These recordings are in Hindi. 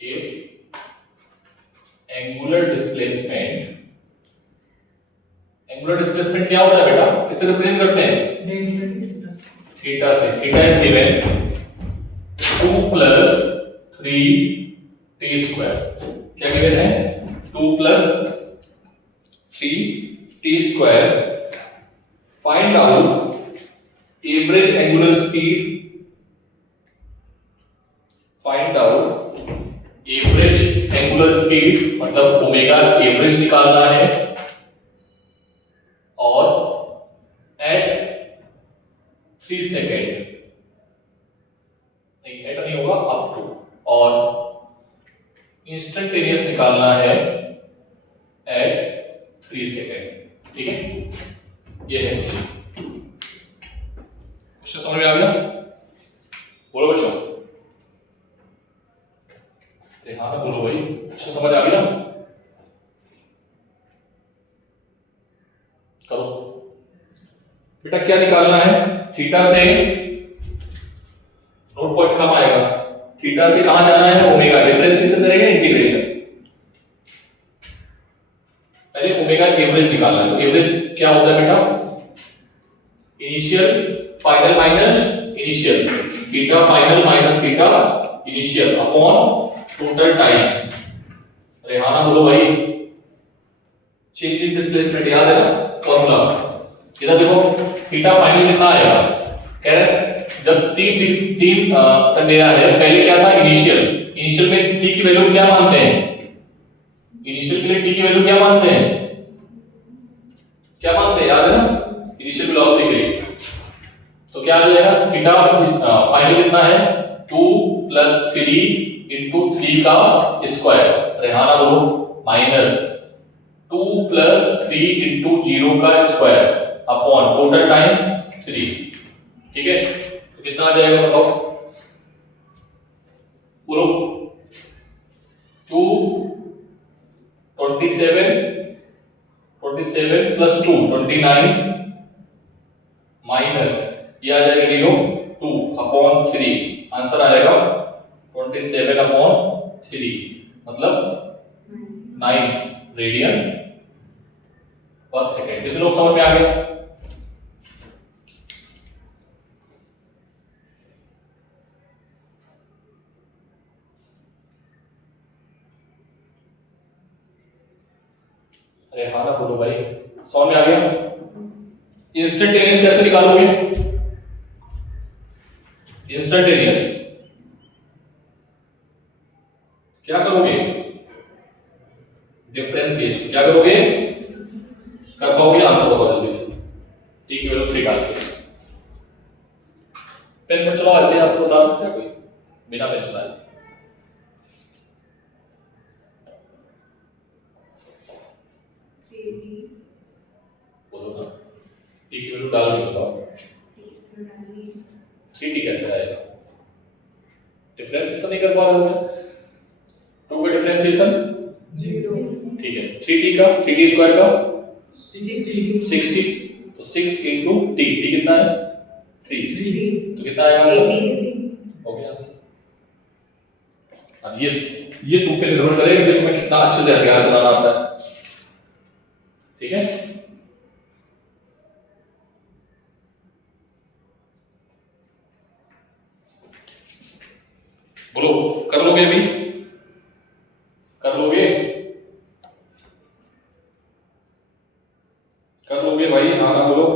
ए एंगुलर डिस्प्लेसमेंट, एंगुलर डिस्प्लेसमेंट क्या होता है बेटा, किससे रिप्रेजेंट करते हैं, थीटा से। Theta is given 2 + 3t²। क्या गिवन है, 2 + 3t²। Find out average angular speed, find out average angular speed मतलब ओमेगा एवरेज निकालना है, और एट 3 सेकेंड, नहीं एट नहीं होगा, अप टू, और इंस्टेंटेनियस निकालना है एट 3 सेकेंड। ठीक है, ये है क्वेश्चन। क्वेश्चन समझ में आ गया, बोलो बच्चों, हाँ ना बोलो भाई, क्वेश्चन समझ आ गया, करो बेटा। क्या निकालना है, थीटा से नोट पॉइंट कहाँ आएगा, थीटा से कहां जाना है, ओमेगा, डिफरेंशिएशन करेंगे इंटीग्रेशन। पहले ओमेगा एवरेज निकालना है, तो एवरेज क्या होता है बेटा, initial final minus initial, theta final minus theta initial upon total time. Rehana बोलो भाई, चेंज इन डिस्प्लेसमेंट याद है ना फॉर्मूला, इधर देखो थीटा फाइनल कितना आएगा, कह रहे जब तीन तक गया है, पहले क्या था इनिशियल, इनिशियल में टी की वैल्यू क्या मानते हैं, इनिशियल के लिए टी की वैल्यू क्या मानते हैं, क्या मानते हैं याद है ना, इनिशियल वेलोसिटी के लिए। तो क्या आ जाएगा, थीटा फाइनल कितना है 2 + 3 × 3 का स्क्वायर, रेहाना बोलो माइनस 2 + 3 × 0 का स्क्वायर अपॉन टोटल टाइम 3। ठीक है, तो कितना आ जाएगा बताओ, बोलो 2 27 + 2 29 माइनस ये आ जाएगा 0 2 अपॉन 3, आंसर आएगा 27/3 मतलब 9 रेडियन पर सेकेंड। कितने लोग समझ में आ गया, अरे हाँ ना बोलो भाई, समझ में आ गया। इंस्टेंटेनियस कैसे निकालोगे, इंस्टेंटेनियस क्या करोगे, डिफरेंशिएशन क्या करोगे, कर पाओगे, आंसर बताओ जल्दी से, टी की वैल्यू 3 डाल के। पेन पर चलाओ, ऐसे आंसर बता सकते हैं कोई बिना पेन चलाए, बोलो ना, टी की वैल्यू डाल के बताओ, 3t कैसे आएगा, डिफरेंशिएशन नहीं कर पा रहे हो, 2 का डिफरेंशिएशन 0, ठीक है, 3t का 3t² का 60, तो 6 × t, t कितना है 3, तो कितना आएगा आंसर, हो गया आंसर। अब ये तुम पे निर्भर करेगा कि तुम्हें कितना अच्छे से अभ्यास चलाना आता है। ठीक है, बोलो कर लोगे, अभी कर लोगे, कर लोगे भाई, हाँ ना बोलो,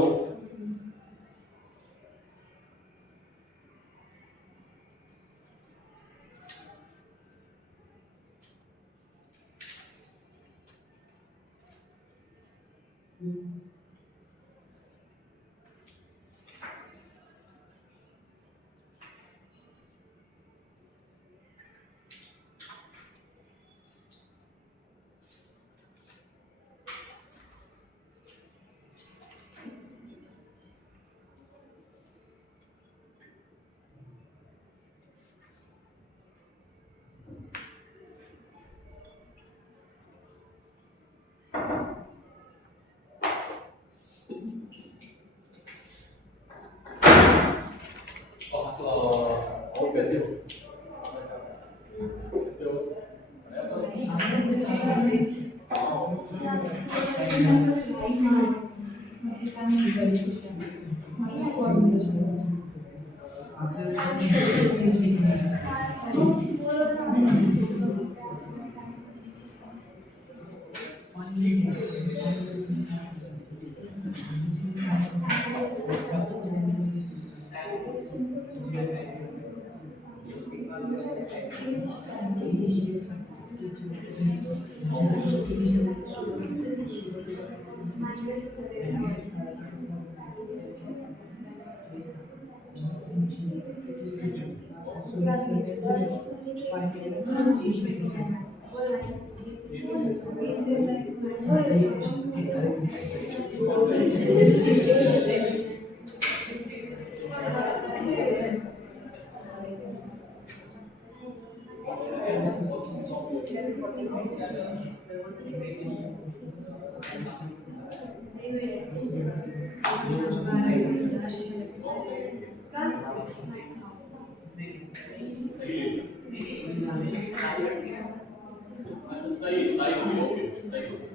सही सही हो गया, ओके सही हो गया,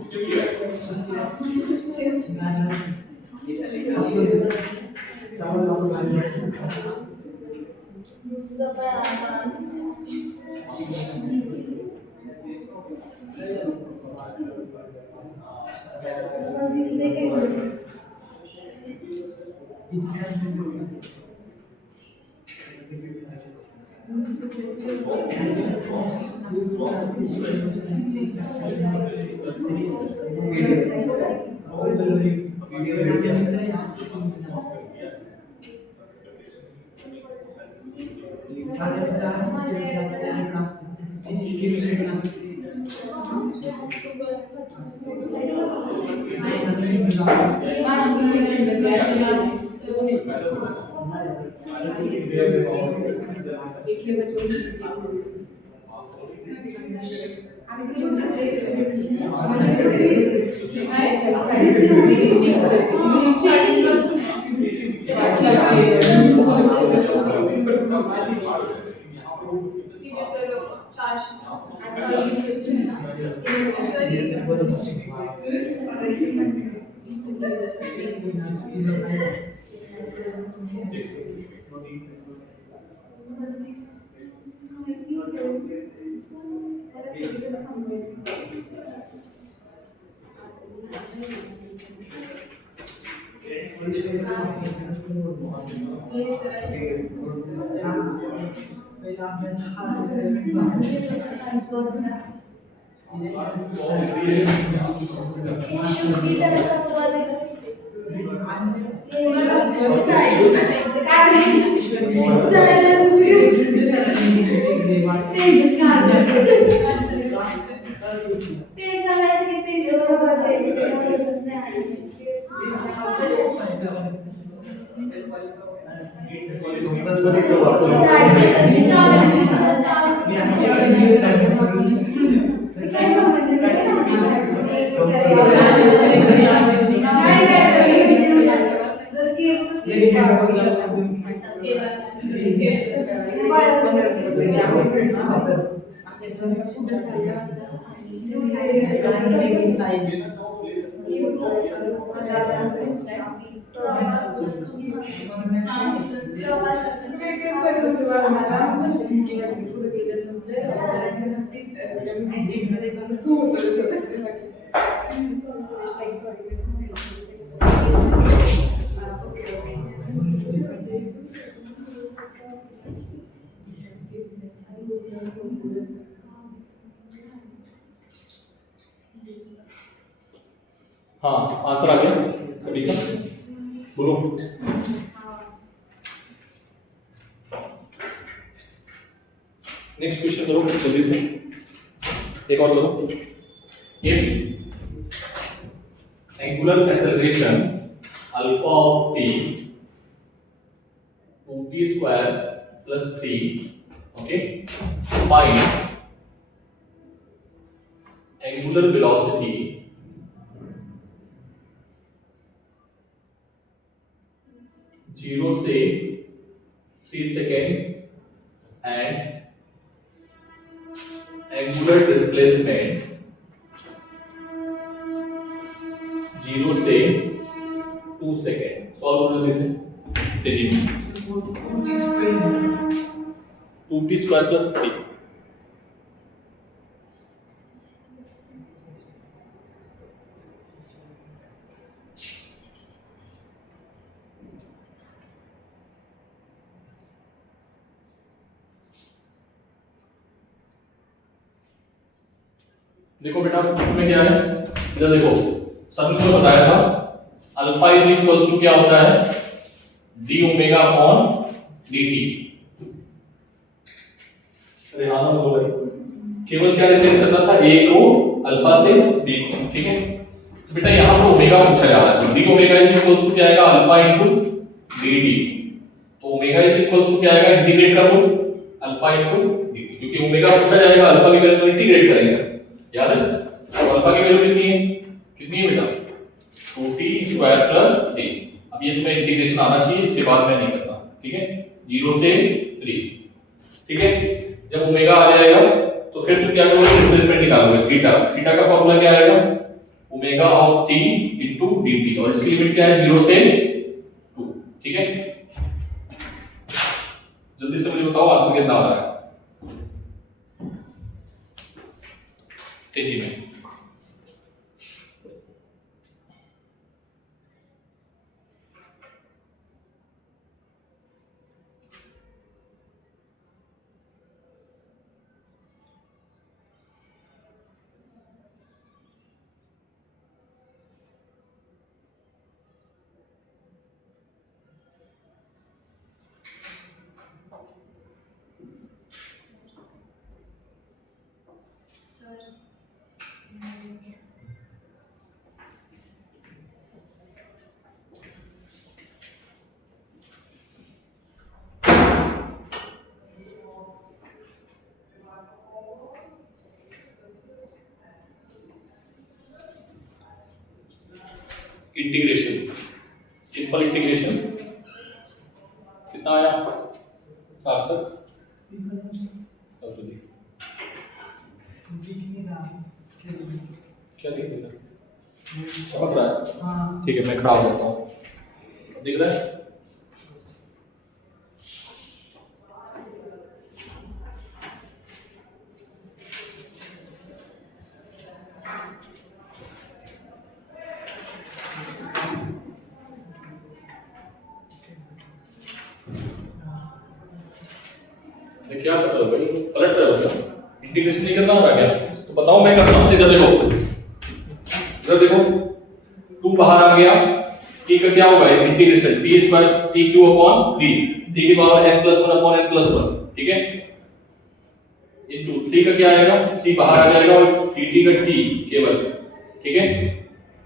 उसके भी है हाँ आंसर आ गया सभी का, बोलो। नेक्स्ट क्वेश्चन करो जल्दी से, एक और करो। If angular acceleration alpha of t 2t square plus 3, okay, find angular velocity zero से 3 सेकेंड एंड एंगुलर डिस्प्लेसमेंट 0 से 2 सेकेंड। सॉल्व कर जल्दी से। तेजी में 2t स्क्वायर प्लस 3। देखो बेटा इसमें क्या है, इधर देखो सभी को बताया था अल्फा इज इक्वल्स टू क्या होता है, डी ओमेगा अपॉन dt। अरे हाँ ना बोलो भाई, केवल क्या रिप्लेस करना था, a को अल्फा से b को, ठीक है। तो बेटा यहाँ पर ओमेगा पूछा जा रहा है, d omega is equals to क्या आएगा, अल्फा इनटू dt। तो ओमेगा इज इक्वल्स टू क्या आएगा, इंटीग्रेट कर लो अल्फा इनटू dt, क्योंकि ओमेगा पूछा जाएगा, अल्फा की वैल्यू इंटीग्रेट करेंगे, याद है। तो अल्फा की वैल्यू कितनी है बेटा, 2t स्क्वायर प्लस 3। अब ये तुम्हें इंटीग्रेशन आना चाहिए, इसके बाद में नहीं करना, ठीक है। 0 से 3, ठीक है। जब ओमेगा आ जाएगा तो फिर तुम क्या करोगे, डिस्प्लेसमेंट निकालोगे, थीटा। थीटा का फॉर्मूला क्या आएगा, omega of t into dt, और इसकी लिमिट क्या है, 0 से 2, ठीक है। जल्दी से मुझे बताओ आंसर कितना आ रहा है तेजी में। इंटीग्रेशन, सिंपल इंटीग्रेशन कितना आया, सार्थक क्या दिख रहा है, चमक रहा है, ठीक है मैं खड़ा हो जाता हूँ, दिख रहा है। क्या कर रहे हो भाई, पलट रहे हो, इंटीग्रेशन नहीं करना होगा क्या, तो बताओ मैं करता हूँ। इधर देखो, इधर देखो 2 बाहर आ गया, t का क्या होगा, integration t square t cube upon 3, 3 की पावर n+1 अपॉन n+1, ठीक है। इनटू 3 का क्या आएगा, 3 बाहर आ जाएगा, और dt का t केवल, ठीक है।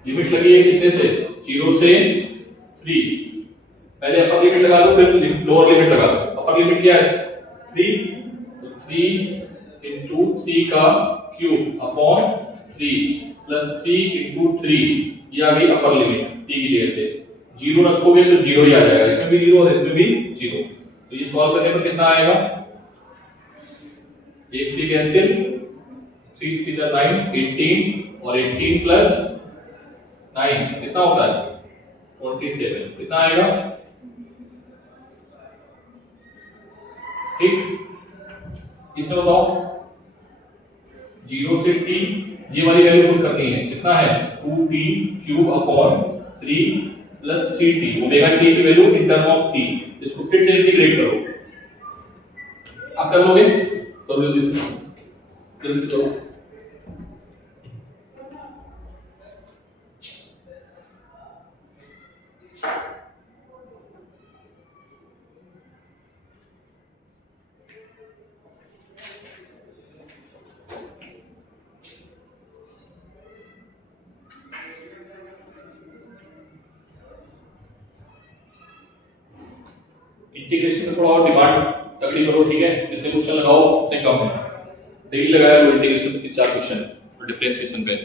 लिमिट लगी है कितने से, 0 से 3। पहले अपर लिमिट लगा दो, फिर लोअर लिमिट लगा दो। अपर लिमिट क्या है 3, तो 3 इंटू 3 का क्यूब अपॉन 3 प्लस 3 इंटू 3, ये आ गई अपर लिमिट t की जगह पे। 0 रखोगे तो 0 ही आ जाएगा, इसमें भी 0 और इसमें भी 0। तो ये सॉल्व करने पर कितना आएगा, 1 3 कैंसिल, 3 3 जा 9, 18 और 18 प्लस 9 कितना होता है 27, कितना आएगा, ठीक। इससे बताओ 0 से t, ये वाली वैल्यू पुट करनी है, कितना है 2t cube upon 3 plus 3t, omega t की value in term of t, इसको फिर से इंटीग्रेट करो। आप कर लोगे, करो जल्दी से, जल्दी से करो। इंटीग्रेशन में थोड़ा और डिमांड तगड़ी करो, ठीक है। जितने क्वेश्चन लगाओ उतने कम है, डेली लगाया करो इंटीग्रेशन 3-4 क्वेश्चन और डिफरेंशिएशन पे।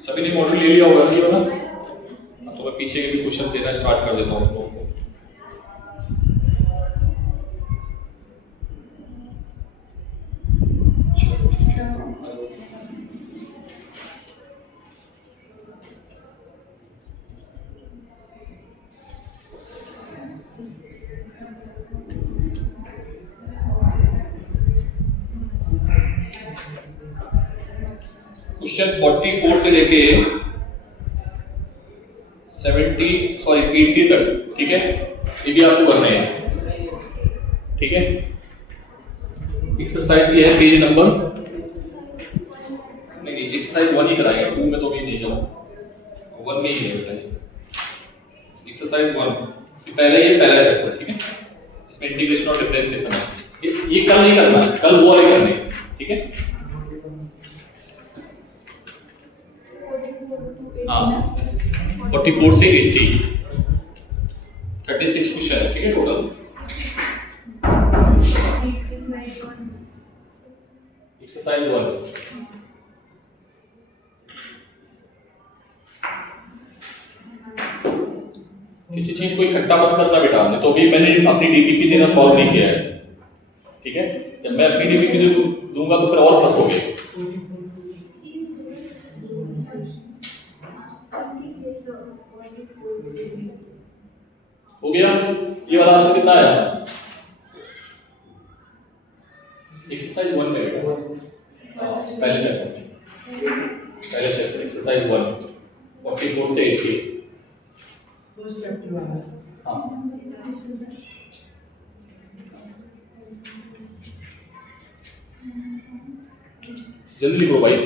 सभी ने मॉड्यूल ले लिया होगा ना, तो मैं पीछे के भी क्वेश्चन देना स्टार्ट कर देता हूँ आप लोगों को। क्वेश्चन 44 से लेके 80 तक, ठीक है, ये भी आपको करना है, ठीक है। एक्सरसाइज ये है पेज नंबर, नहीं एक्सरसाइज 1 ही कराएंगे, 2 में तो भी नहीं जाऊँ, 1 में ही है बेटा। एक्सरसाइज 1 पहले ये पहला चैप्टर, ठीक है, इसमें इंटीग्रेशन और डिफरेंशिएशन है। ये कल नहीं करना, कल वो वाले करने, ठीक है। हाँ 44 से 80 36 क्वेश्चन है, ठीक है टोटल। एक्सरसाइज 1 किसी चीज को इकट्ठा मत करना बेटा, नहीं तो अभी मैंने अपनी डीपीपी देना सॉल्व नहीं किया है, ठीक है। जब मैं अपनी डीपीपी दूंगा तो फिर और प्लस हो गए। हो गया, ये वाला आंसर कितना आया एक्सरसाइज 1 में बेटा, पहले चैप्टर एक्सरसाइज 1 44 से 80 फर्स्ट चैप्टर वाला। हाँ जल्दी लिखो भाई।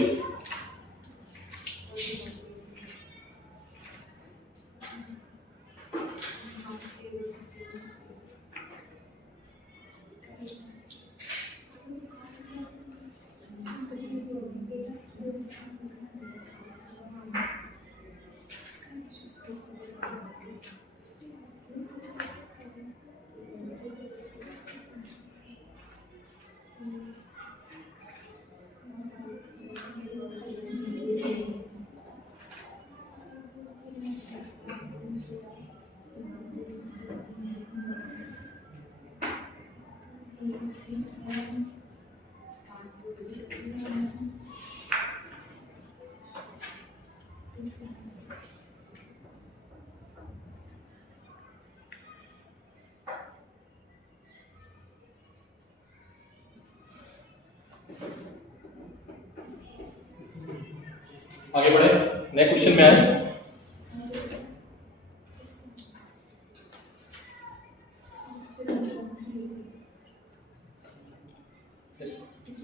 आगे बढ़े, नेक्स्ट क्वेश्चन में आए।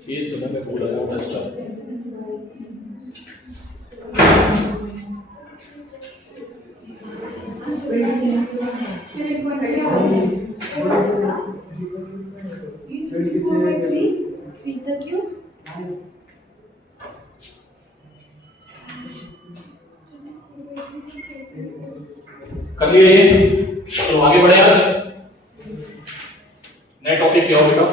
फेस तो मैं बोल रहा हूँ टेस्ट कर लिए ये, तो आगे बढ़े। आज नया टॉपिक क्या हो बेटा,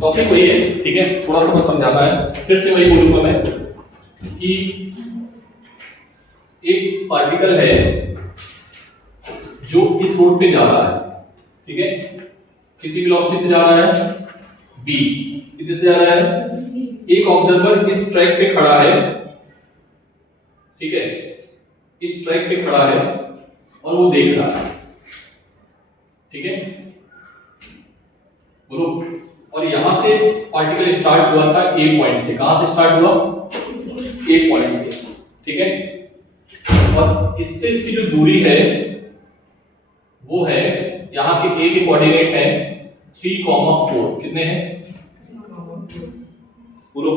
टॉपिक वही है, ठीक है, थोड़ा सा बस समझाना है। फिर से वही बोलूंगा मैं कि एक पार्टिकल है जो इस रोड पे जा रहा है, ठीक है, कितनी वेलोसिटी से जा रहा है, b, कितने से जा रहा है, एक ऑब्जर्वर इस ट्रैक पे खड़ा है, ठीक है, इस ट्रैक पे खड़ा है और वो देख रहा है, ठीक है, बोलो। और यहां से पार्टिकल स्टार्ट हुआ था ए पॉइंट से, कहां से स्टार्ट हुआ, ए पॉइंट से, ठीक है, और इससे इसकी जो दूरी है वो है, यहां के ए के कोऑर्डिनेट है 3,4, कितने हैं, बोलो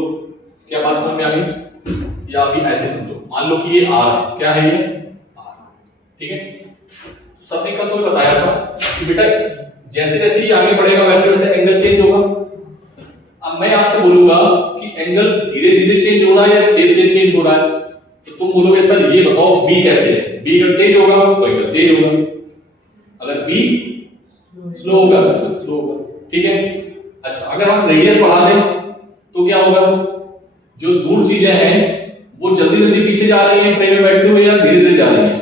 क्या बात समझ में आ गई, या अभी ऐसे समझो, मान लो कि ये आर है, क्या है ये आर, ठीक है। सत्य का तो बताया था कि बेटा जैसे जैसे ये आगे बढ़ेगा वैसे वैसे एंगल चेंज होगा। अब मैं आपसे बोलूंगा कि एंगल धीरे धीरे चेंज हो रहा है या तेज तेज चेंज हो रहा है, तो तुम बोलोगे सर ये बताओ बी कैसे है, बी अगर तेज होगा तो एंगल तेज होगा, अगर बी स्लो होगा तो स्लो होगा, ठीक है। अच्छा अगर हम रेडियस बढ़ा दें तो क्या होगा, जो दूर चीजें हैं वो जल्दी जल्दी पीछे जा रही हैं ट्रेन में बैठते हुए या धीरे धीरे जा रही हैं,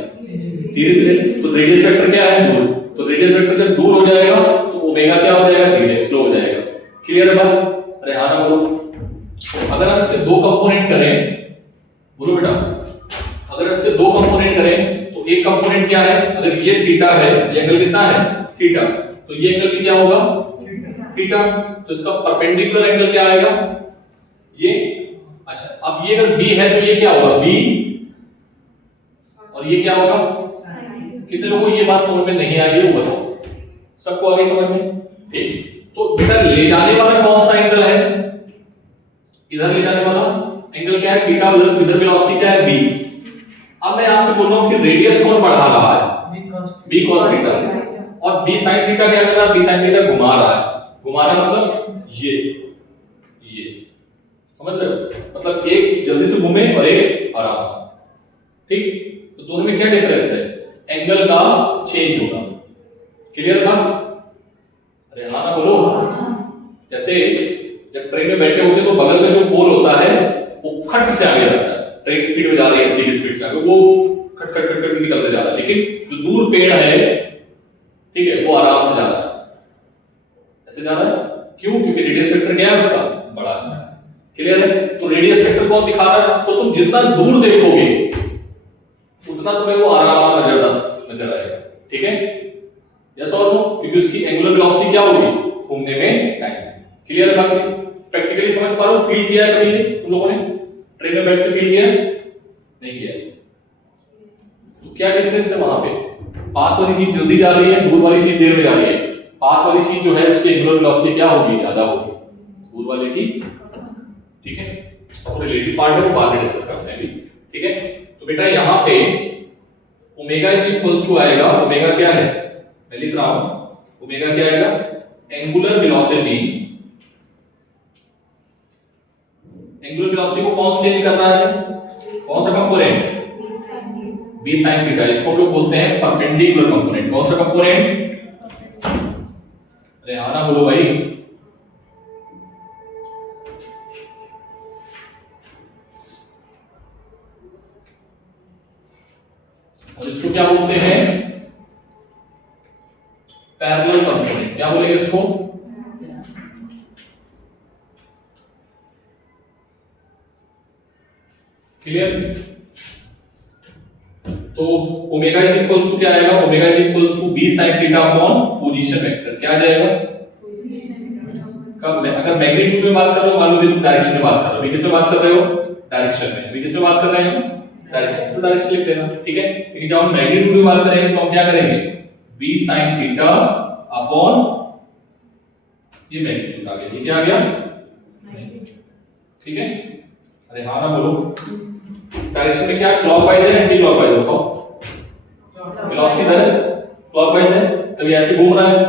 धीरे धीरे, तो रेडियस वेक्टर क्या है, दूर, तो रेडियस वेक्टर जब दूर हो जाएगा तो ओमेगा क्या हो जाएगा, धीरे स्लो हो जाएगा। क्लियर है बात, अरे हाँ ना बोलो। अगर हम इसके दो कंपोनेंट करें, बोलो बेटा, अगर इसके दो कंपोनेंट करें तो एक कंपोनेंट क्या है, अगर ये थीटा है, ये एंगल कितना है थीटा, तो ये एंगल भी क्या होगा थीटा, तो इसका परपेंडिकुलर एंगल क्या आएगा ये। अच्छा, अब ये अगर b है तो ये क्या होगा, b, और ये क्या होगा। कितने लोगों को ये बात समझ में नहीं आई है वो बताओ, सबको आ गई समझ में? ठीक, तो बेटा ले जाने वाला कौन सा एंगल है, इधर ले जाने वाला एंगल क्या है, थीटा, उधर इधर वेलोसिटी क्या है, b। अब मैं आपसे बोल रहा हूं कि रेडियस कौन बढ़ा रहा है, b cos थीटा, और b sin थीटा क्या कर रहा है, b sin थीटा घुमा रहा है। घुमाना मतलब ये समझ रहे हो, मतलब एक जल्दी से घूमे और एक आराम। ठीक, तो दोनों में क्या डिफरेंस है, एंगल का चेंज होगा। क्लियर था? अरे हाँ ना बोलो। जैसे जब ट्रेन में बैठे होते तो बगल में जो पोल होता है वो खट से आगे जाता है, ट्रेन स्पीड में जा रही है, सीधी स्पीड से आगे, वो खट खट खट खट निकलते जा रहा है, लेकिन जो दूर पेड़ है, ठीक है, वो आराम से जा रहा है, ऐसे जा रहा है। क्यों? क्योंकि रेडियस वेक्टर क्या है उसका, बड़ा है। क्लियर है? तो रेडियस वेक्टर कौन दिखा रहा है, तो तुम जितना दूर देखोगे उतना तुम्हें वो आराम नजर आएगा। ठीक है, यस और नो, क्योंकि उसकी एंगुलर वेलोसिटी क्या होगी, घूमने में टाइम। क्लियर है बात? प्रैक्टिकली समझ पा रहे हो, फील किया है कभी तुम लोगों ने ट्रेन में बैठ के, फील किया नहीं किया? तो क्या डिफरेंस है वहां पे, पास वाली चीज जल्दी जा रही है, दूर वाली चीज देर में जा रही है। पास वाली चीज जो है उसकी एंगुलर वेलोसिटी क्या होगी, ज्यादा होगी, दूर वाले की। ठीक है, तो रिलेटिव पार्ट है वो बाद में डिस्कस करते हैं अभी। ठीक है, तो बेटा यहाँ पे ओमेगा इज इक्वल्स टू आएगा, ओमेगा क्या है मैं लिख रहा हूं, ओमेगा क्या आएगा, एंगुलर वेलोसिटी। एंगुलर वेलोसिटी को कौन चेंज कर रहा है, कौन सा कंपोनेंट, b sin थीटा, इसको हम लोग बोलते हैं परपेंडिकुलर कंपोनेंट। कौन सा कंपोनेंट, अरे हाँ ना बोलो भाई। और इसको क्या बोलते हैं, पैरेलल कंपोनेंट। क्या बोलेंगे इसको, क्लियर? तो ओमेगा इज इक्वल्स टू क्या आएगा, omega is equals to b sin theta upon position vector. क्या आ जाएगा, कब अगर मैग्नीट्यूड में बात कर रहे हो, मान लो कि तुम डायरेक्शन में बात कर रहे हो, किस में बात कर रहे हो, डायरेक्शन में, अभी किस में बात कर रहे हैं, डायरेक्शन, तो डायरेक्शन लिख देना। ठीक है, लेकिन जब हम मैग्नीट्यूड में बात करेंगे तो हम क्या करेंगे, b sin थीटा अपॉन ये मैग्नीट्यूड आ गया, ये क्या आ गया, ठीक है। अरे हाँ ना बोलो, डायरेक्शन में क्या क्लॉकवाइज है एंटी क्लॉकवाइज, बताओ। वेलोसिटी इधर है, क्लॉकवाइज है, तो ये ऐसे घूम रहा है।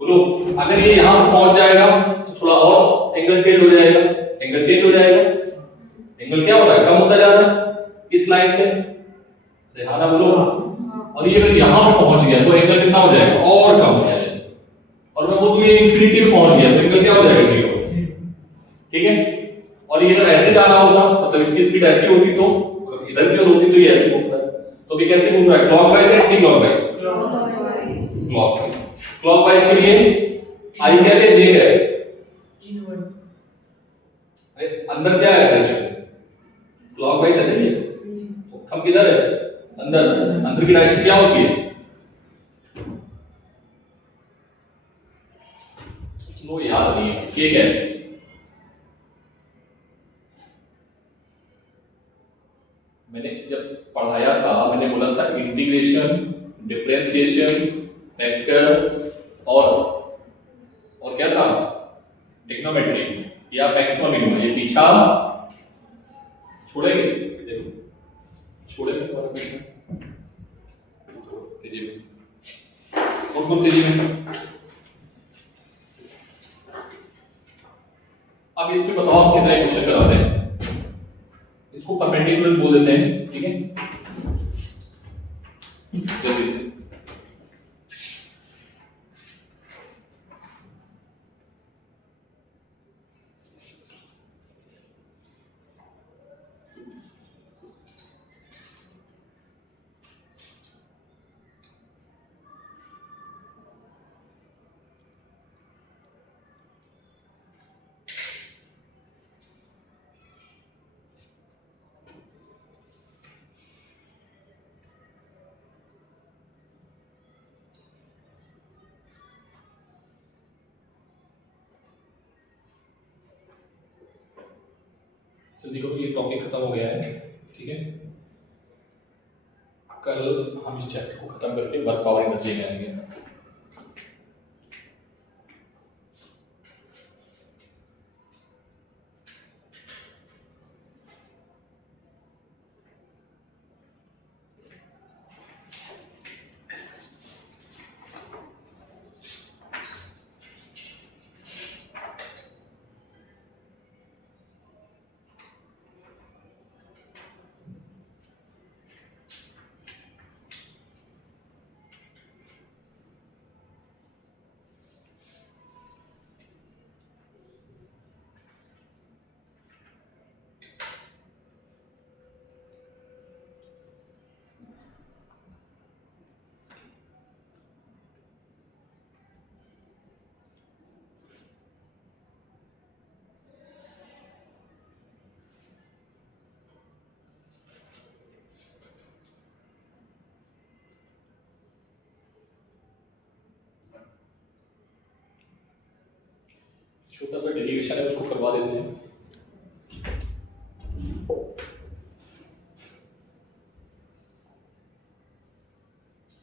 बोलो, अगर ये यहां पहुंच जाएगा तो थोड़ा और एंगल टेल हो जाएगा, एंगल चेंज हो जाएगा, एंगल क्या हो रहा है, कम होता जा रहा है इस लाइन से। अरे हाँ ना बोलो। और ये अगर यहां पे पहुंच गया तो एंगल कितना हो जाएगा, और कम हो जाएगा, और मैं बोलूं ये इंफिनिटी पे पहुंच गया तो एंगल क्या हो जाएगा, जीरो। ठीक है, और ये अगर ऐसे जा रहा होता, मतलब इसकी स्पीड ऐसी होती तो इधर की ओर होती तो ये ऐसे घूम रहा है, तो भी कैसे घूम रहा है, क्लॉकवाइज या एंटी क्लॉकवाइज, क्लॉकवाइज। क्लॉकवाइज के लिए आई क्या है, जे क्या है, इनवर्ड। अरे अंदर क्या है डायरेक्शन, क्लॉकवाइज है ना ये, तो थंब किधर है, अंदर, अंदर की डायरेक्शन क्या होती है, लो याद नहीं है, ये क्या है, मैंने जब पढ़ाया था मैंने बोला था इंटीग्रेशन, डिफरेंशिएशन, वेक्टर और क्या था, ट्रिग्नोमेट्री या मैक्सिमम मिनिमम। ये पीछा छोड़ेंगे, देखो छोड़ेंगे तुम्हारा पीछा, तेजी में और तेजी में। अब इस पे बताओ आप कितने क्वेश्चन कराते हैं, इसको परपेंडिकुलर बोल देते हैं। ठीक है, जल्दी से जल्दी करो, ये टॉपिक खत्म हो गया है, ठीक है। कल हम इस चैप्टर को खत्म करके वर्क पावर एनर्जी में आएंगे। छोटा सा डेरिवेशन है, उसको करवा देते हैं।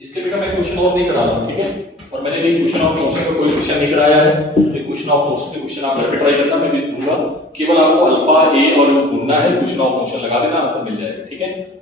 इसके बेटा मैं क्वेश्चन और नहीं करा रहा हूँ, ठीक है। और मैंने भी क्वेश्चन ऑफ मोशन का कोई क्वेश्चन नहीं कराया है। ये क्वेश्चन ऑफ मोशन के क्वेश्चन आप घर पे ट्राई करना, मैं भी दूंगा। केवल आपको अल्फा ए और यू ढूंढना है, क्वेश्चन ऑफ मोशन लगा देना, आंसर मिल जाएगा, ठीक है।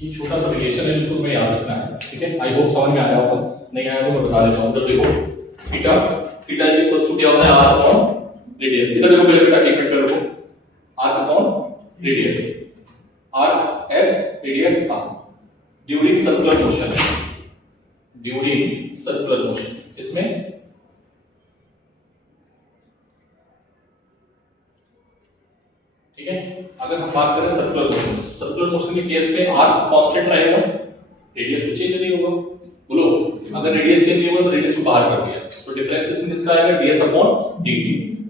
ये छोटा सा रिलेशन है जिसको तुम्हें याद रखना है, ठीक है। आई होप समझ में आया होगा, नहीं आया तो मैं बता देता हूँ। इधर देखो, theta theta is equal to क्या होता है, आर अपॉन रेडियस। इधर देखो पहले बेटा, एक मिनट में रुको। R upon radius, r s, radius r, during circular motion, during circular motion. इसमें ठीक है, अगर हम बात करें सर्कुलर मोशन, सर्कुलर मोशन के केस में आर कांस्टेंट रहेगा, रेडियस तो चेंज नहीं होगा। बोलो, अगर रेडियस चेंज नहीं होगा तो रेडियस को बाहर कर दिया, तो डिफरेंशिएशन किसका आएगा, ds upon dt,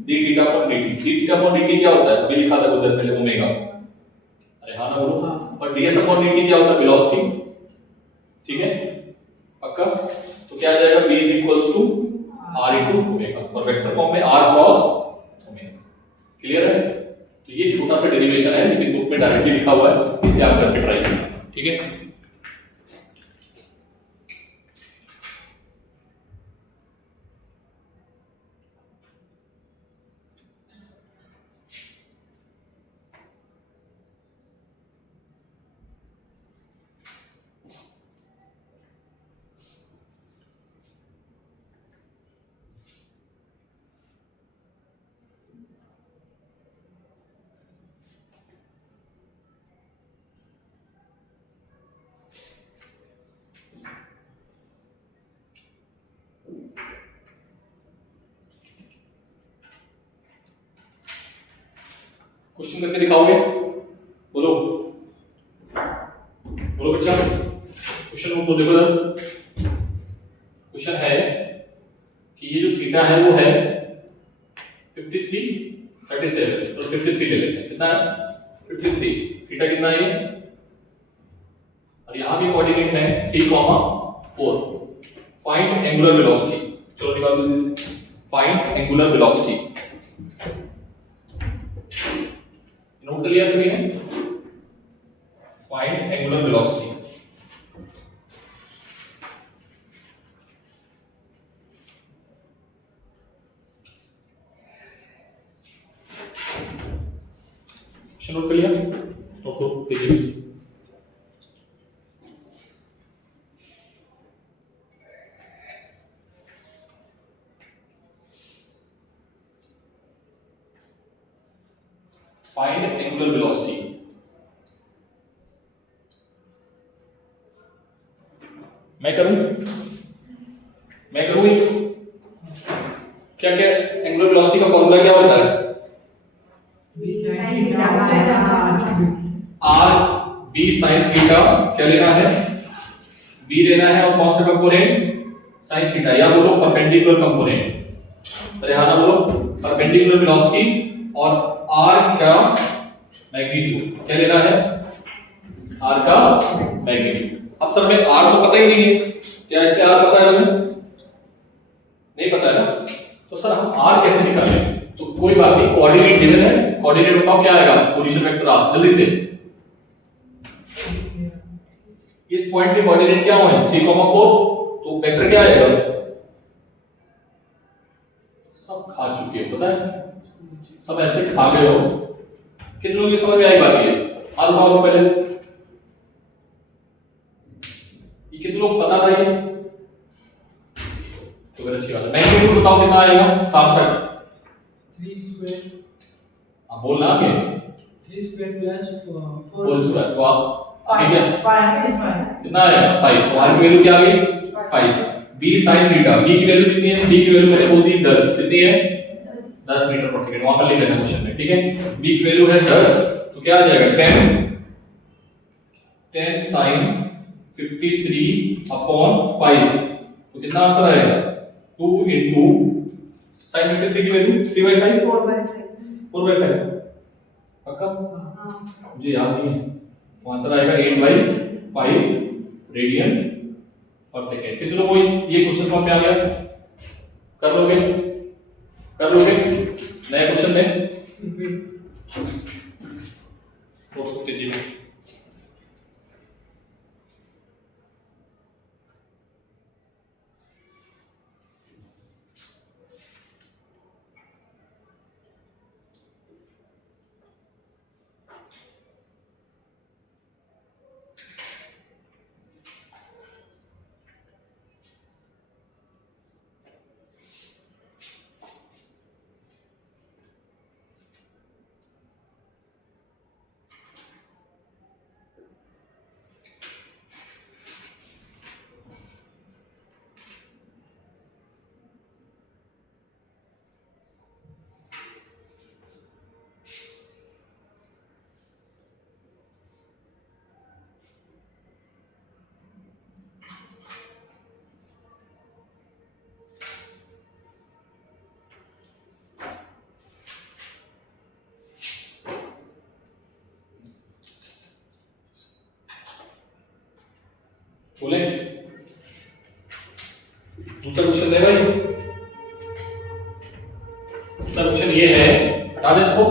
d theta upon dt। d theta upon dt क्या होता है, अभी लिखा था उधर पहले, ओमेगा। अरे हाँ ना बोलो। और ds अपॉन dt क्या होता है, वेलोसिटी, ठीक है, पक्का। तो क्या आ जाएगा, v is equals to r into omega, और वेक्टर फॉर्म में r क्रॉस ओमेगा। क्लियर है। तो ये छोटा सा डेरिवेशन है, लेकिन बुक में डायरेक्टली लिखा हुआ है, इसलिए आप करके ट्राई करना, ठीक है। क्वेश्चन करके दिखाओगे, बोलो बोलो बच्चा। क्वेश्चन को देखो ना, क्वेश्चन है कि ये जो थीटा है वो है 53 37, तो 53 ले लेते हैं। कितना है, 53। थीटा कितना है ये, और यहां भी कोऑर्डिनेट है 3,4। फाइंड एंगुलर वेलोसिटी, चलो निकाल दो इसे। फाइंड एंगुलर वेलोसिटी, नोट कर लिया सभी ने। Find angular velocity, question note कर लिया? तो देखिए फाइंड एंगुलर वेलोसिटी। मैं करूं क्या क्या एंगुलर वेलोसिटी का फॉर्मूला क्या होता है? आर बी साइन थीटा क्या लेना है? बी लेना है और कौन सा कंपोनेंट? साइन थीटा, या बोलो परपेंडिकुलर कंपोनेंट। रेहाना बोलो परपेंडिकुलर वेलोसिटी और आर का मैग्नीट्यूड क्या लेना है? आर का मैग्नीट्यूड। अब सर में आर तो पता ही नहीं है, क्या इसके आर पता है हमें? नहीं पता है ना, तो सर हम आर कैसे निकालें? तो कोई बात नहीं, कोऑर्डिनेट गिवन है, कोऑर्डिनेट बताओ क्या आएगा? पोजीशन वेक्टर आर, जल्दी से। इस पॉइंट के कोऑर्डिनेट क्या होंगे? 3,4, तो वेक्टर क्या आएगा? सब खा चुके हो पता है, सब ऐसे खा गए हो। कितने लोगों की समझ में आई बात? ये हाल बताओ पहले, ये कितने लोग पता था ये? तो फिर अच्छी बात है। मैग्नीट्यूड बताओ कितना आएगा? 60। 3 स्क्वायर। अब बोलना आगे 3 स्क्वायर प्लस 4 होल स्क्वायर, तो आप ठीक है 5 कितना आएगा? 5। तो आर की वैल्यू क्या आ गई? 5। बी sin थीटा, बी की वैल्यू कितनी है? बी की वैल्यू मैंने बोल दी 10। कितनी है? 10 मीटर पर सेकंड, वहां पर लिख लेना क्वेश्चन में, ठीक है। बी की वैल्यू है 10, तो क्या आ जाएगा? 10 sin 53/5, तो कितना आंसर आएगा? 2 into sin 53 की वैल्यू 3/5, 4/5 पक्का? मुझे याद नहीं है, तो आंसर आएगा 8/5 रेडियन पर सेकेंड। कितने लोगों को ये क्वेश्चन समझ में आ गया? कर लोगे नए क्वेश्चन में तो तेजी में। बोले दूसरा क्वेश्चन है भाई। दूसरा क्वेश्चन ये है, हटा दे इसको।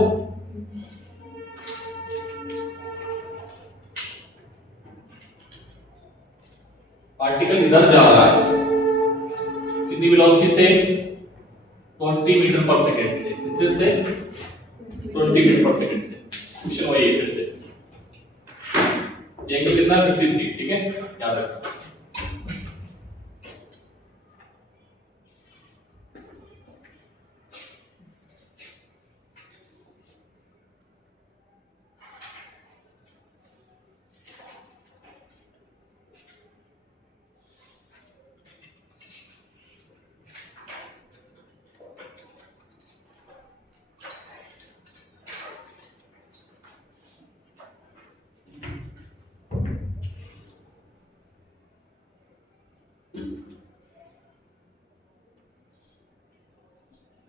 पार्टिकल इधर जा रहा है कितनी वेलोसिटी से? 20 मीटर पर सेकंड से। किस से? 20 मीटर पर सेकंड से। क्वेश्चन वही है फिर से। ये एंगल कितना? 53, ठीक है, याद रखना।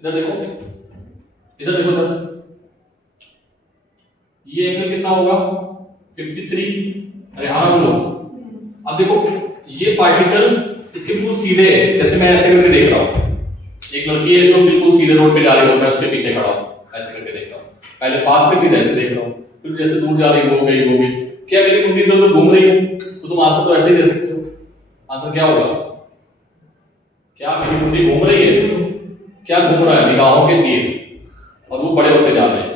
इधर देखो इधर, ये एंगल कितना होगा? 53। अरे हाँ बोलो। अब देखो ये पार्टिकल इसके बिल्कुल सीधे है, जैसे मैं ऐसे करके देख रहा हूँ। एक लड़की है जो बिल्कुल सीधे रोड पे जा रही होता है, उसके पीछे खड़ा हूँ, ऐसे करके देख रहा हूँ। पहले पास में फिर ऐसे देख रहा हूँ, फिर जैसे दूर जा रही हो गई। क्या मेरी कुंडली इधर घूम रही है? तो तुम आंसर तो ऐसे ही दे सकते हो। आंसर क्या होगा? क्या मेरी कुंडली घूम रही है? क्या घूम रहा है? निगाहों के तीर, और वो बड़े होते जा रहे हैं।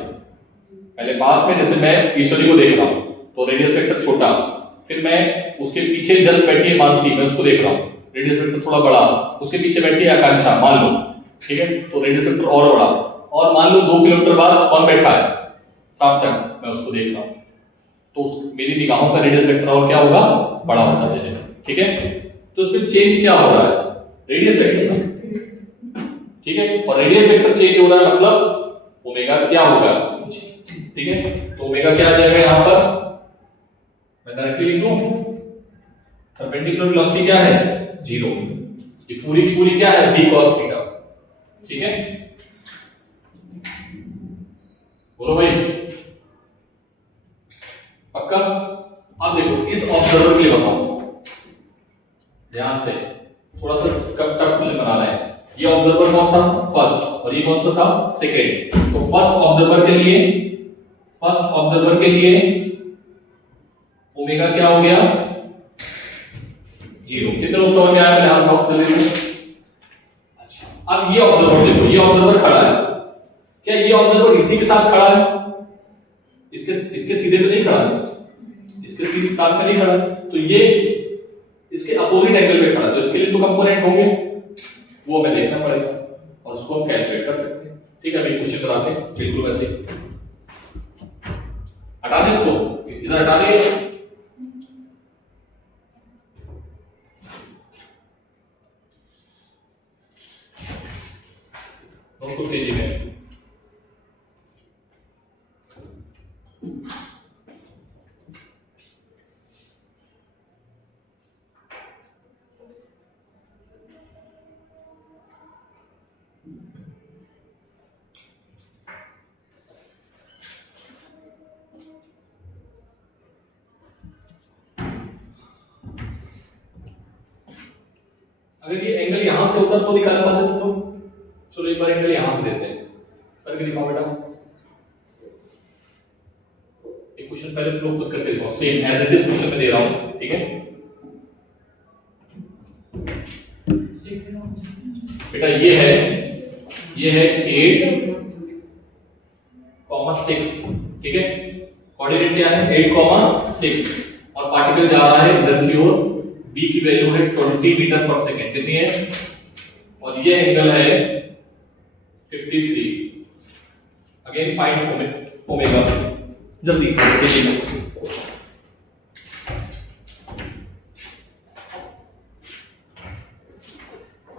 पहले पास में जैसे मैं ईश्वरी को देख रहा हूँ तो रेडियस वेक्टर छोटा, फिर मैं उसके पीछे जस्ट बैठी है मानसी, मैं उसको देख रहा हूँ, रेडियस वेक्टर थोड़ा बड़ा, उसके पीछे बैठी है आकांक्षा मान लो, ठीक है, तो रेडियस वेक्टर और बड़ा, और मान लो 2 किलोमीटर बाद कौन बैठा है सार्थक, मैं उसको देख रहा हूँ, तो मेरी निगाहों का रेडियस वेक्टर और क्या होगा, बड़ा होता जाएगा, ठीक है। तो इसमें चेंज क्या हो रहा है, रेडियस वेक्टर, ठीक है, और रेडियस वेक्टर चेंज हो रहा है मतलब ओमेगा क्या होगा, ठीक है। तो ओमेगा क्या आ जाएगा यहाँ पर, मैं डायरेक्टली लिख दूं, परपेंडिकुलर वेलोसिटी क्या है 0, ये पूरी की पूरी क्या है b cos थीटा, ठीक है। बोलो भाई पक्का। अब देखो इस ऑब्जर्वर के लिए बताओ ध्यान से, थोड़ा सा टफ क्वेश्चन बनाना है। ये ऑब्जर्वर कौन था फर्स्ट, और ये कौन सा था सेकेंड। तो फर्स्ट ऑब्जर्वर के लिए ओमेगा क्या हो गया 0। कितने लोग समझ में आया, पहले हाथ उठाओ जल्दी से। अच्छा अब ये ऑब्जर्वर देखो, ये ऑब्जर्वर खड़ा है, क्या ये ऑब्जर्वर इसी के साथ खड़ा है, इसके सीधे तो नहीं खड़ा, इसके सीधे साथ में नहीं खड़ा, तो ये इसके अपोजिट एंगल पे खड़ा, तो इसके लिए तो कंपोनेंट होंगे, वो हमें देखना पड़ेगा और उसको हम कैलकुलेट कर सकते हैं, ठीक है। अभी क्वेश्चन बनाते हैं बिल्कुल वैसे ही, हटा दे इसको, इधर हटा दिए। तो तेजी में अगर ये एंगल यहां से होता तो निकाल पाते तुम लोग, चलो एक बार एंगल यहां से देते हैं, करके दिखाओ बेटा। एक क्वेश्चन पहले तुम लोग खुद करके दिखाओ, same as it is question में दे रहा हूं, ठीक है बेटा। ये है 8,6, ठीक है, कोऑर्डिनेट क्या है 8,6, और पार्टिकल जा रहा है इधर की ओर, b की वैल्यू है 20 मीटर पर सेकंड, कितनी है, और ये एंगल है 53। अगेन फाइंड ओमेगा, जल्दी देखिए।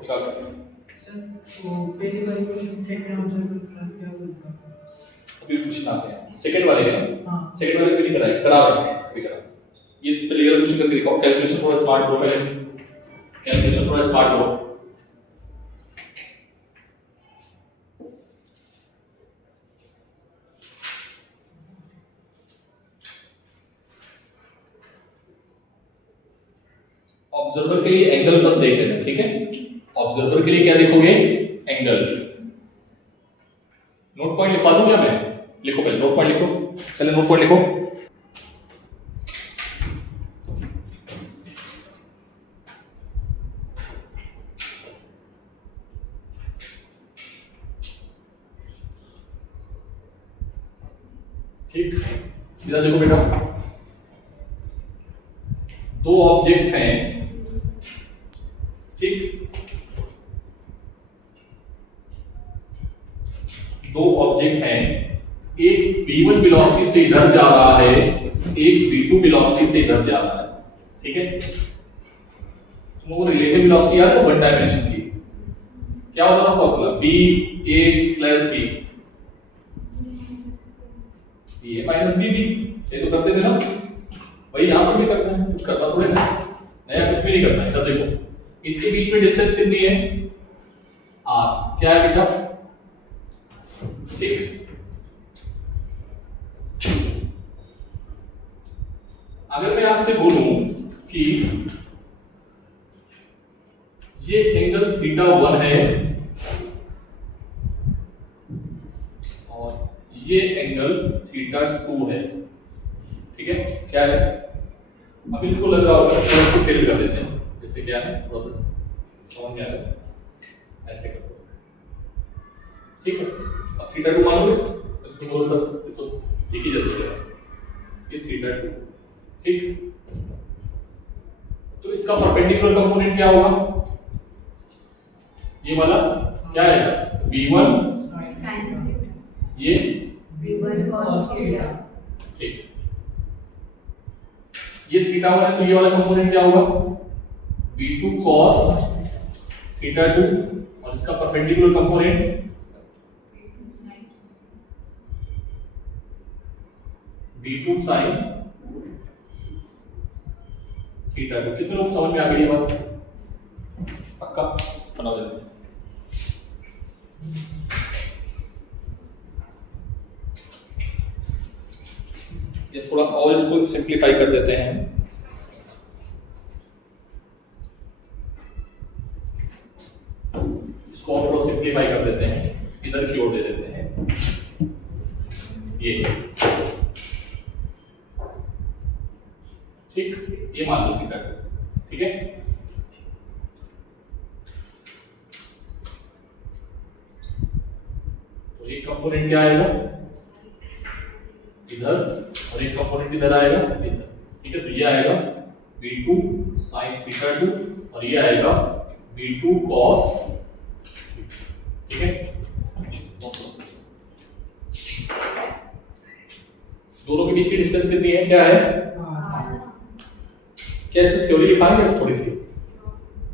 सर वो पहली वाली क्वेश्चन सेकंड ऑब्जर्वर का क्या बोलता है, अभी कुछ आते हैं सेकंड वाले में, हां सेकंड वाले पे नहीं कराया, करा रहा है अभी करा। ये क्लियर क्वेश्चन करके दिखाओ, कैलकुलेशन थोड़ा स्मार्ट करो पहले, कैलकुलेशन थोड़ा स्मार्ट करो। ऑब्जर्वर के लिए एंगल बस देख लेना, ठीक है। ऑब्जर्वर के लिए क्या देखोगे एंगल। नोट पॉइंट लिखवा दूं क्या मैं, लिखो पहले नोट पॉइंट लिखो, पहले नोट पॉइंट लिखो। ठीक, इधर देखो बेटा, दो ऑब्जेक्ट हैं, ठीक, दो ऑब्जेक्ट हैं, एक v1 वेलोसिटी से इधर जा रहा है, एक v2 वेलोसिटी से इधर जा रहा है, ठीक है। तुम लोगों को रिलेटिव वेलोसिटी याद है वन डायमेंशन की, क्या होता था फॉर्मूला v a/b, ये माइनस बी बी, ये तो करते थे ना, वही यहां पर भी करना है, कुछ करना थोड़े ना, नया कुछ भी नहीं करना है। तब देखो इनके बीच में डिस्टेंस कितनी है r, क्या है बेटा, ठीक। अगर मैं आपसे बोलूं कि ये एंगल θ1 है और ये एंगल θ2 है, ठीक है, क्या है, अब इसको लग रहा होगा इसको फेल कर देते हैं, जैसे क्या है थोड़ा सा समझ में आ रहा है, ऐसे करो, ठीक है। अब θ2 मान लो, इसको बोलो सर तो एक ही जैसे चला, ये थीटा 2, ठीक। तो इसका परपेंडिकुलर कंपोनेंट क्या होगा, ये वाला क्या है v1, ये v1 cos थीटा, ठीक। ये थीटा 1 है तो ये वाला कंपोनेंट क्या होगा v2 cos थीटा 2, और इसका perpendicular component v2 sin theta 2। कितने लोग समझ में आ गई ये बात, पक्का बनाओ जल्दी से। ये थोड़ा और इसको सिंप्लीफाई कर देते हैं, इसको और थोड़ा सिंप्लीफाई कर देते हैं, इधर की ओर दे देते हैं, ये ठीक, ये मान लो थीटा, ठीक है। तो एक कंपोनेंट क्या आएगा इधर, और एक कंपोनेंट इधर आएगा इधर, ठीक है। तो ये आएगा v2 sin थीटा 2, और ये आएगा v2 cos, ठीक है। दोनों के बीच की डिस्टेंस कितनी है, क्या है, क्या इसमें थ्योरी लिखाएंगे थोड़ी सी,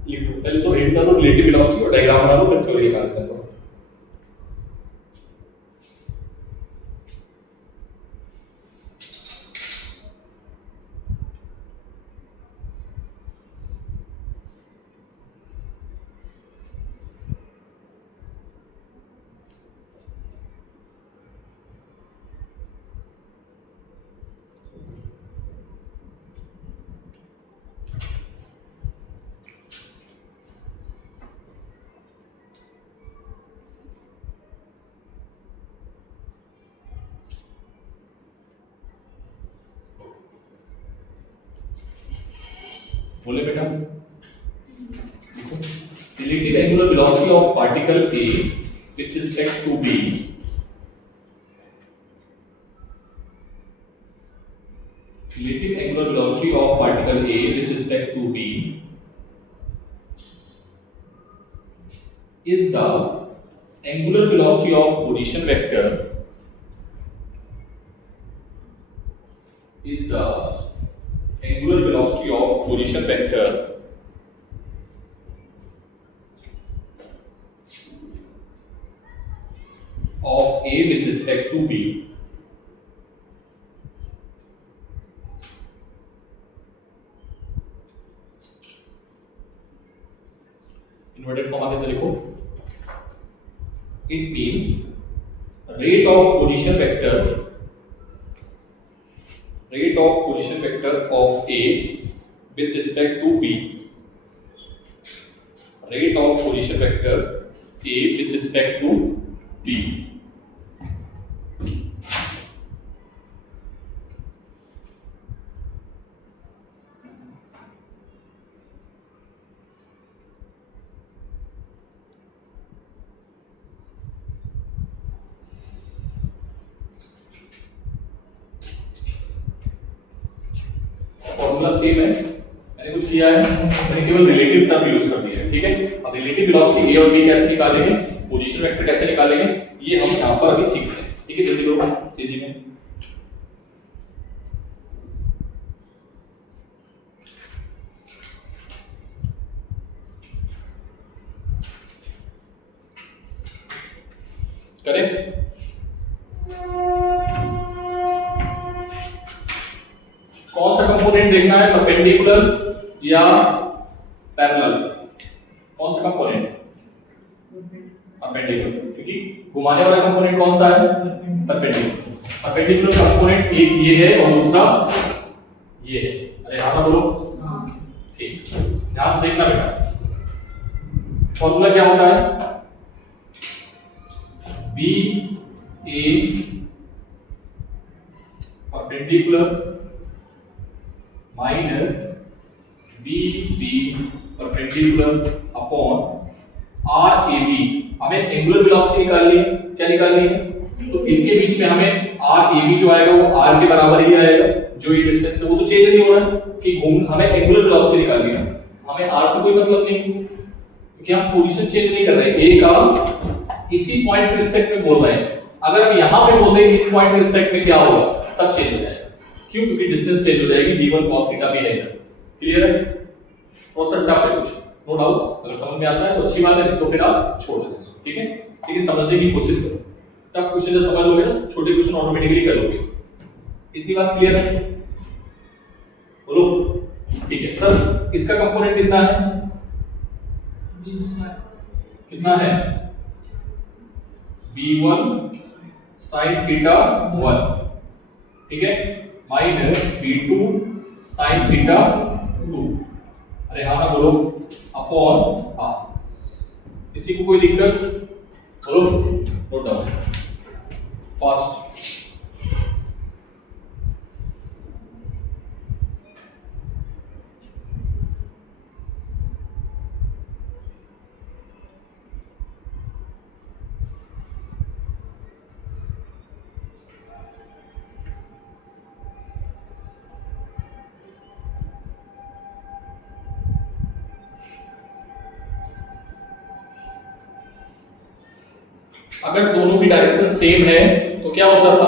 लिख लो पहले तो रेट लो, रिलेटिव वेलोसिटी और डायग्राम बना लो, फिर थ्योरी निकाल कर लो। बोले बेटा, relative angular velocity of particle A with respect to B relative angular velocity of particle A with respect to B is the angular velocity of position vector is the angular velocity of position vector of A with respect to B. Inverted comma के अंदर लिखो, it means rate of position vector of A with respect to B, rate of position vector A with respect to B. Formula same है, मैंने कुछ किया है, मैंने केवल रिलेटिव टर्म यूज कर दिया है, ठीक है। अब रिलेटिव वेलोसिटी ए और बी कैसे निकालेंगे, पोजीशन वेक्टर कैसे निकालेंगे, ये हम यहां पर अभी सीखते हैं, ठीक है। जल्दी करो तेजी में। करें कौन सा कंपोनेंट देखना है, परपेंडिकुलर या पैरेलल, कौन सा कंपोनेंट, परपेंडिकुलर, क्योंकि घुमाने वाला कंपोनेंट कौन सा है, परपेंडिकुलर। परपेंडिकुलर कंपोनेंट एक ये है और दूसरा ये है, अरे हाँ बोलो, ठीक, ध्यान से देखना बेटा। फॉर्मूला क्या होता है, b a perpendicular minus b b perpendicular upon r a b. हमें एंगुलर वेलोसिटी निकालनी है, क्या निकालनी है, तो इनके बीच में हमें आर ए बी जो आएगा वो आर के बराबर ही आएगा, जो ये डिस्टेंस है वो तो चेंज नहीं हो रहा है कि घूम हमें एंगुलर वेलोसिटी निकालनी है, हमें आर से कोई मतलब नहीं क्योंकि हम पोजीशन चेंज नहीं कर रहे हैं, ए का इसी पॉइंट के रिस्पेक्ट में बोल रहे हैं। अगर हम यहां पे बोल दें इस पॉइंट के रिस्पेक्ट में क्या होगा तब चेंज हो जाएगा, क्यों? क्योंकि डिस्टेंस चेंज हो जाएगी, d1 cos थीटा भी है इधर। क्लियर है? थोड़ा सा टफ है कुछ, नो डाउट। अगर समझ में आता है तो अच्छी बात है, तो फिर आप छोड़ देना इसको, ठीक है? लेकिन समझने की कोशिश करो। टफ क्वेश्चन जब समझ लोगे ना छोटे क्वेश्चन ऑटोमेटिकली कर लोगे। इतनी बात क्लियर है? बोलो। ठीक है सर, इसका कंपोनेंट कितना है? कितना है? b1 sin थीटा 1, ठीक है, माइनस b2 sin थीटा 2। अरे हाँ ना बोलो, अपॉन आर। इसी को कोई दिक्कत? बोलो, नोट डाउन फास्ट। अगर दोनों की डायरेक्शन सेम है तो क्या होता था?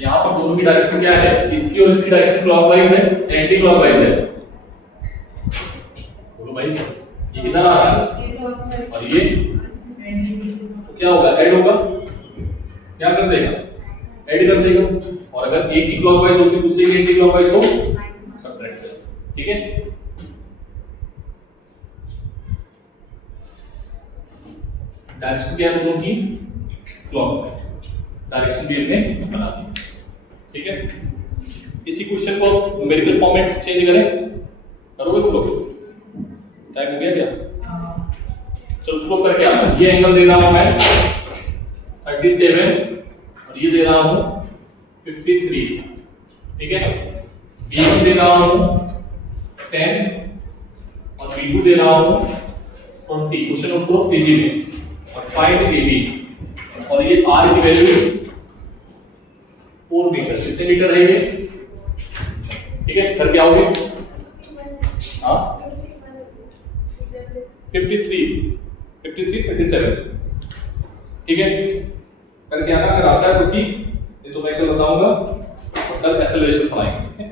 यहाँ पर दोनों की डायरेक्शन क्या है? इसकी और इसकी डायरेक्शन क्लॉकवाइज है, एंटी क्लॉकवाइज है। बोलो भाई, ये किधर आ रहा है और ये तो क्या होगा? ऐड होगा। क्या कर देगा? ऐड कर देगा। और अगर एक ही क्लॉकवाइज होती है दूसरे की एंटी क्लॉकवाइज हो सब्ट्रैक्ट करेगा, ठीक है? डायरेक्शन क्या है दोनों की? क्लॉकवाइज। डायरेक्शन भी हमने बना दी, ठीक है? इसी क्वेश्चन को न्यूमेरिकल फॉर्म में चेंज करें, करोगे तुम लोग? टाइम हो गया क्या? चलो तुम करके आओ। ये एंगल दे रहा हूं मैं 37 और ये दे रहा हूं 53, ठीक है? b1 दे रहा हूं 10 और b2 दे रहा हूं 20। क्वेश्चन नोट करो पेजी में। और फाइंड AB, और ये R की वैल्यू 4 मीटर। कितने मीटर है ये? ठीक है, करके आओगे? हाँ 53, 37, ठीक है, करके आना। अगर आता है तो ठीक, नहीं तो मैं कल बताऊंगा, कल एक्सेलरेशन पढ़ाएंगे।